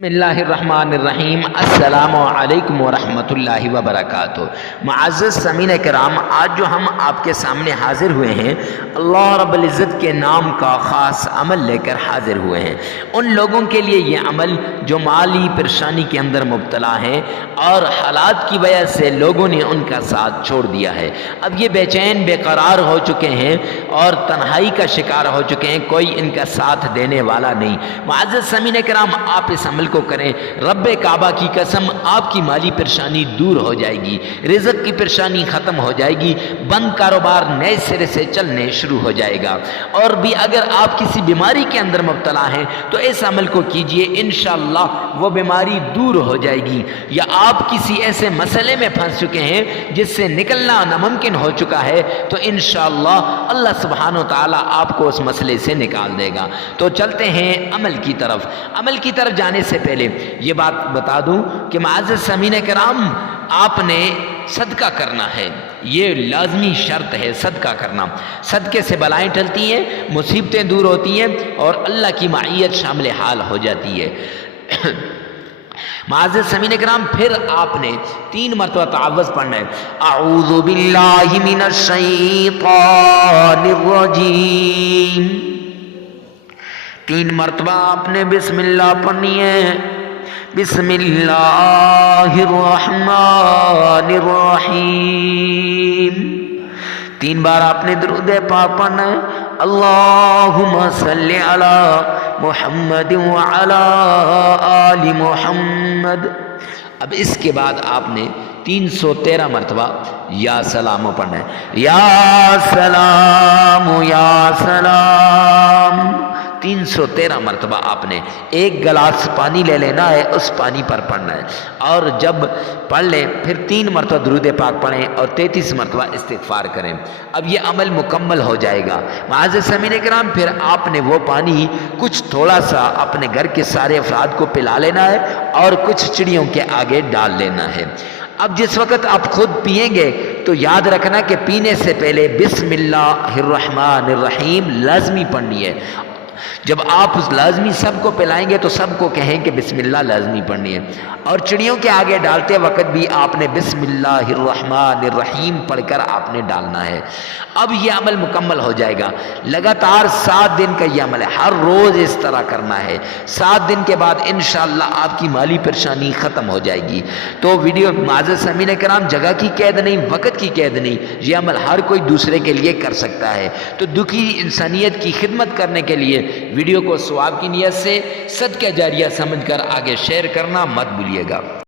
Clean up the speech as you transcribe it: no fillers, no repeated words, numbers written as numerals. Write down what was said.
بسم اللہ الرحمن الرحیم۔ السلام علیکم ورحمۃ اللہ وبرکاتہ۔ معزز سامعین کرام، آج جو ہم آپ کے سامنے حاضر ہوئے ہیں، اللہ رب العزت کے نام کا خاص عمل لے کر حاضر ہوئے ہیں۔ ان لوگوں کے لیے یہ عمل جو مالی پریشانی کے اندر مبتلا ہیں اور حالات کی وجہ سے لوگوں نے ان کا ساتھ چھوڑ دیا ہے، اب یہ بے چین بے قرار ہو چکے ہیں اور تنہائی کا شکار ہو چکے ہیں، کوئی ان کا ساتھ دینے والا نہیں۔ معزز سامعین کرام، آپ اس عمل کو کریں، رب کعبہ کی قسم آپ کی مالی پریشانی دور ہو جائے گی، رزق کی پریشانی ختم ہو جائے گی، بند کاروبار نئے سرے سے چلنے شروع ہو جائے گا۔ اور بھی اگر آپ کسی بیماری کے اندر مبتلا ہیں تو اس عمل کو کیجئے، انشاءاللہ وہ بیماری دور ہو جائے گی۔ یا آپ کسی ایسے مسئلے میں پھنس چکے ہیں جس سے نکلنا ناممکن ہو چکا ہے تو انشاءاللہ اللہ سبحانہ و تعالیٰ آپ کو اس مسئلے سے نکال دے گا۔ تو چلتے ہیں عمل کی طرف۔ عمل کی طرف جانے سے پہلے یہ بات بتا دوں کہ معزز سامعین کرام، آپ نے صدقہ کرنا ہے، یہ لازمی شرط ہے صدقہ کرنا۔ صدقے سے بلائیں ٹلتی ہیں، مصیبتیں دور ہوتی ہیں اور اللہ کی معیت شامل حال ہو جاتی ہے۔ معزز سامعین کرام، پھر آپ نے 3 مرتبہ تعوذ پڑھنا ہے۔ اعوذ باللہ من الشیطان الرجیم۔ 3 مرتبہ آپ نے بسم اللہ پڑھنی ہے۔ بسم اللہ الرحمن الرحیم۔ 3 بار آپ نے درود پاک پڑھنا ہے۔ اللہم صلی علی محمد وعلی آل محمد۔ اب اس کے بعد آپ نے 313 مرتبہ یا سلام پڑھنا ہے۔ یا سلام یا سلام۔ 313 مرتبہ آپ نے ایک گلاس پانی لے لینا ہے، اس پانی پر پڑھنا ہے، اور جب پڑھ لیں پھر 3 مرتبہ درود پاک پڑھیں اور 33 مرتبہ استغفار کریں۔ اب یہ عمل مکمل ہو جائے گا۔ معزز سامعین کرام، پھر آپ نے وہ پانی کچھ تھوڑا سا اپنے گھر کے سارے افراد کو پلا لینا ہے اور کچھ چڑیوں کے آگے ڈال لینا ہے۔ اب جس وقت آپ خود پئیں گے تو یاد رکھنا کہ پینے سے پہلے بسم اللہ الرحمن الرحیم لازمی پڑھنی ہے۔ جب آپ اس لازمی سب کو پلائیں گے تو سب کو کہیں کہ بسم اللہ لازمی پڑھنی ہے، اور چڑیوں کے آگے ڈالتے وقت بھی آپ نے بسم اللہ الرحمن الرحیم پڑھ کر آپ نے ڈالنا ہے۔ اب یہ عمل مکمل ہو جائے گا۔ لگاتار 7 دن کا یہ عمل ہے، ہر روز اس طرح کرنا ہے۔ 7 دن کے بعد انشاءاللہ آپ کی مالی پریشانی ختم ہو جائے گی۔ تو ویڈیو معزز سامعین کرام، جگہ کی قید نہیں، وقت کی قید نہیں، یہ عمل ہر کوئی دوسرے کے لیے کر سکتا ہے۔ تو دکھی انسانیت کی خدمت کرنے کے لیے ویڈیو کو ثواب کی نیت سے صدقہ جاریہ سمجھ کر آگے شیئر کرنا مت بھولیے گا۔